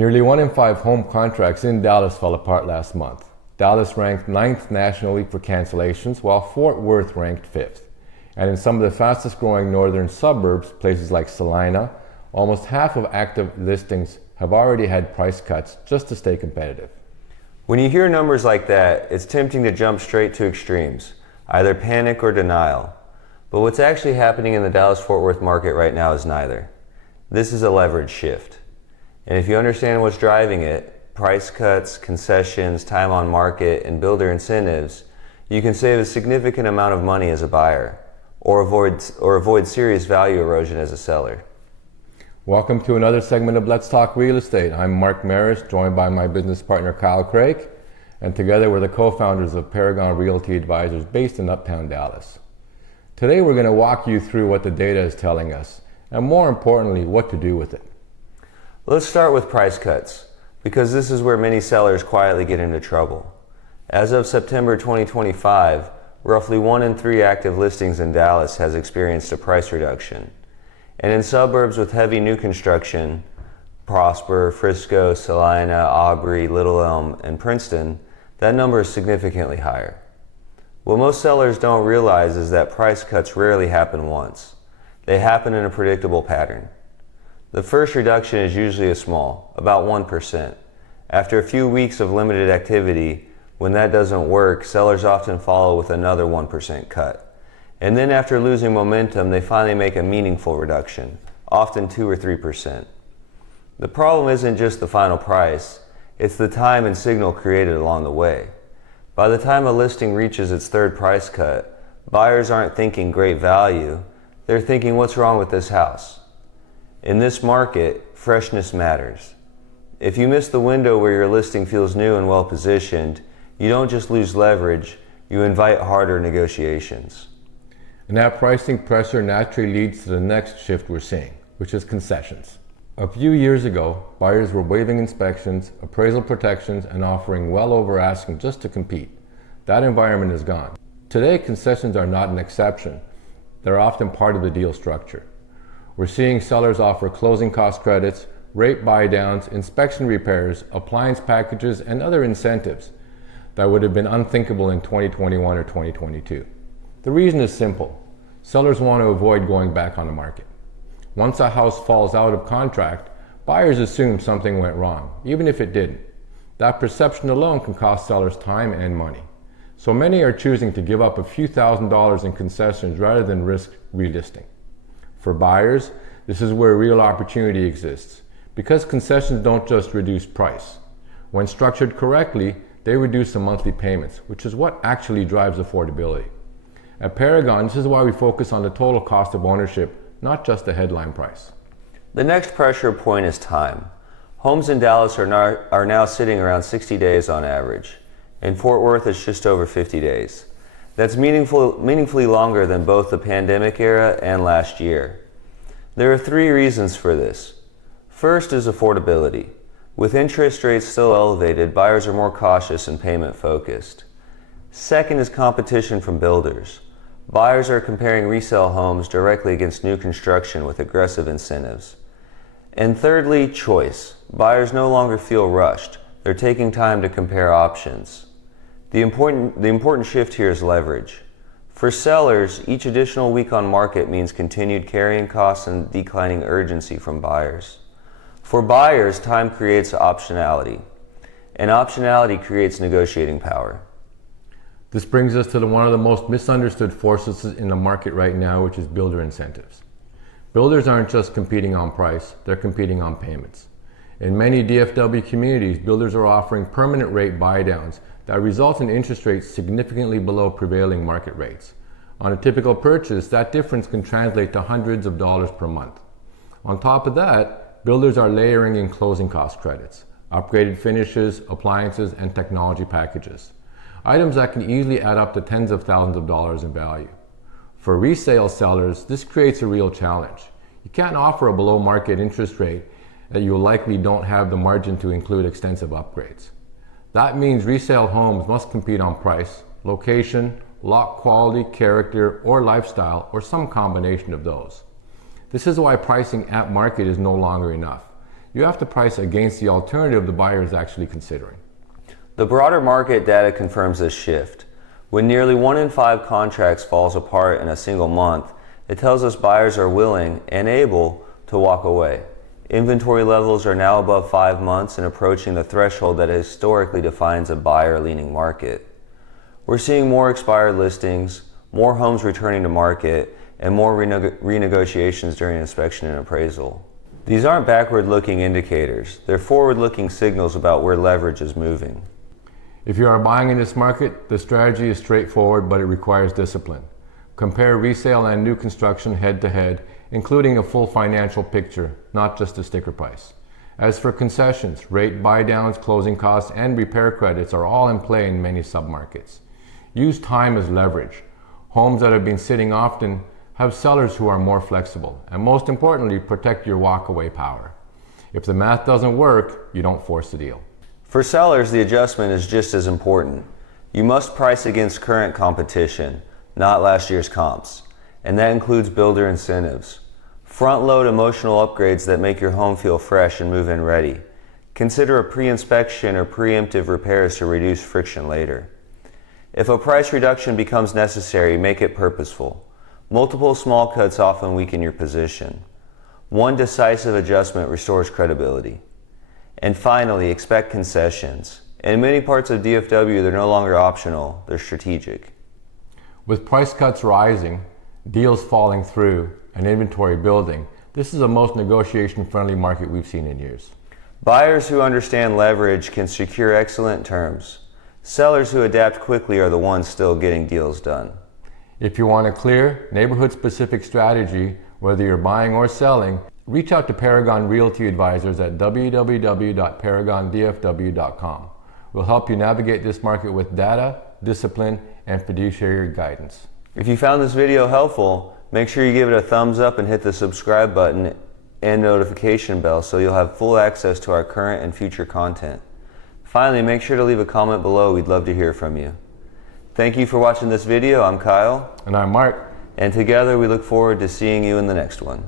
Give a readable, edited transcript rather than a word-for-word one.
Nearly 1 in 5 home contracts in Dallas fell apart last month. Dallas ranked 9th nationally for cancellations, while Fort Worth ranked 5th. And in some of the fastest growing northern suburbs, places like Salina, almost half of active listings have already had price cuts just to stay competitive. When you hear numbers like that, it's tempting to jump straight to extremes, either panic or denial. But what's actually happening in the Dallas-Fort Worth market right now is neither. This is a leverage shift. And if you understand what's driving it, price cuts, concessions, time on market, and builder incentives, you can save a significant amount of money as a buyer, or avoid serious value erosion as a seller. Welcome to another segment of Let's Talk Real Estate. I'm Mark Meras, joined by my business partner Kyle Kreick, and together we're the co-founders of Paragon Realty Advisors based in Uptown Dallas. Today we're going to walk you through what the data is telling us, and more importantly, what to do with it. Let's start with price cuts, because this is where many sellers quietly get into trouble. As of September 2025, roughly 1 in 3 active listings in Dallas has experienced a price reduction. And in suburbs with heavy new construction, Prosper, Frisco, Salina, Aubrey, Little Elm, and Princeton, that number is significantly higher. What most sellers don't realize is that price cuts rarely happen once. They happen in a predictable pattern. The first reduction is usually small, about 1%. After a few weeks of limited activity, when that doesn't work, sellers often follow with another 1% cut. And then after losing momentum, they finally make a meaningful reduction, often 2 or 3%. The problem isn't just the final price, it's the time and signal created along the way. By the time a listing reaches its third price cut, buyers aren't thinking great value, they're thinking what's wrong with this house. In this market, freshness matters. If you miss the window where your listing feels new and well positioned, you don't just lose leverage, you invite harder negotiations. And that pricing pressure naturally leads to the next shift we're seeing, which is concessions. A few years ago, buyers were waiving inspections, appraisal protections, and offering well over asking just to compete. That environment is gone. Today, concessions are not an exception. They're often part of the deal structure. We're seeing sellers offer closing cost credits, rate buy-downs, inspection repairs, appliance packages, and other incentives that would have been unthinkable in 2021 or 2022. The reason is simple. Sellers want to avoid going back on the market. Once a house falls out of contract, buyers assume something went wrong, even if it didn't. That perception alone can cost sellers time and money. So many are choosing to give up a few $1,000s in concessions rather than risk relisting. For buyers, this is where real opportunity exists, because concessions don't just reduce price. When structured correctly, they reduce the monthly payments, which is what actually drives affordability. At Paragon, this is why we focus on the total cost of ownership, not just the headline price. The next pressure point is time. Homes in Dallas are now sitting around 60 days on average. In Fort Worth, it's just over 50 days. That's meaningfully longer than both the pandemic era and last year. There are 3 reasons for this. First is affordability. With interest rates still elevated, buyers are more cautious and payment focused. Second is competition from builders. Buyers are comparing resale homes directly against new construction with aggressive incentives. And thirdly, choice. Buyers no longer feel rushed. They're taking time to compare options. The important shift here is leverage. For sellers, each additional week on market means continued carrying costs and declining urgency from buyers. For buyers, time creates optionality, and optionality creates negotiating power. This brings us to one of the most misunderstood forces in the market right now, which is builder incentives. Builders aren't just competing on price, they're competing on payments. In many DFW communities, builders are offering permanent rate buy-downs that result in interest rates significantly below prevailing market rates. On a typical purchase, that difference can translate to hundreds of dollars per month. On top of that, builders are layering in closing cost credits, upgraded finishes, appliances, and technology packages. Items that can easily add up to tens of thousands of dollars in value. For resale sellers, this creates a real challenge. You can't offer a below market interest rate that you likely don't have the margin to include extensive upgrades. That means resale homes must compete on price, location, lot quality, character, or lifestyle, or some combination of those. This is why pricing at market is no longer enough. you have to price against the alternative the buyer is actually considering. The broader market data confirms this shift. When nearly 1 in 5 contracts falls apart in a single month, it tells us buyers are willing and able to walk away. Inventory levels are now above 5 months and approaching the threshold that historically defines a buyer-leaning market. We're seeing more expired listings, more homes returning to market, and more renegotiations during inspection and appraisal. These aren't backward-looking indicators. They're forward-looking signals about where leverage is moving. If you are buying in this market, the strategy is straightforward, but it requires discipline. Compare resale and new construction head-to-head, including a full financial picture, not just a sticker price. As for concessions, rate buy-downs, closing costs, and repair credits are all in play in many submarkets. Use time as leverage. Homes that have been sitting often have sellers who are more flexible, and most importantly, protect your walkaway power. If the math doesn't work, you don't force the deal. For sellers, the adjustment is just as important. You must price against current competition, not last year's comps, and that includes builder incentives. Front-load emotional upgrades that make your home feel fresh and move-in ready. Consider a pre-inspection or preemptive repairs to reduce friction later. If a price reduction becomes necessary, make it purposeful. Multiple small cuts often weaken your position. One decisive adjustment restores credibility. And finally, expect concessions. In many parts of DFW, they're no longer optional, they're strategic. With price cuts rising, deals falling through, and inventory building, this is the most negotiation-friendly market we've seen in years. Buyers who understand leverage can secure excellent terms. Sellers who adapt quickly are the ones still getting deals done. If you want a clear, neighborhood-specific strategy, whether you're buying or selling, reach out to Paragon Realty Advisors at www.paragondfw.com. We'll help you navigate this market with data, discipline, and fiduciary guidance. If you found this video helpful, make sure you give it a thumbs up and hit the subscribe button and notification bell so you'll have full access to our current and future content. Finally, make sure to leave a comment below. We'd love to hear from you. Thank you for watching this video. I'm Kyle. And I'm Mark. And together we look forward to seeing you in the next one.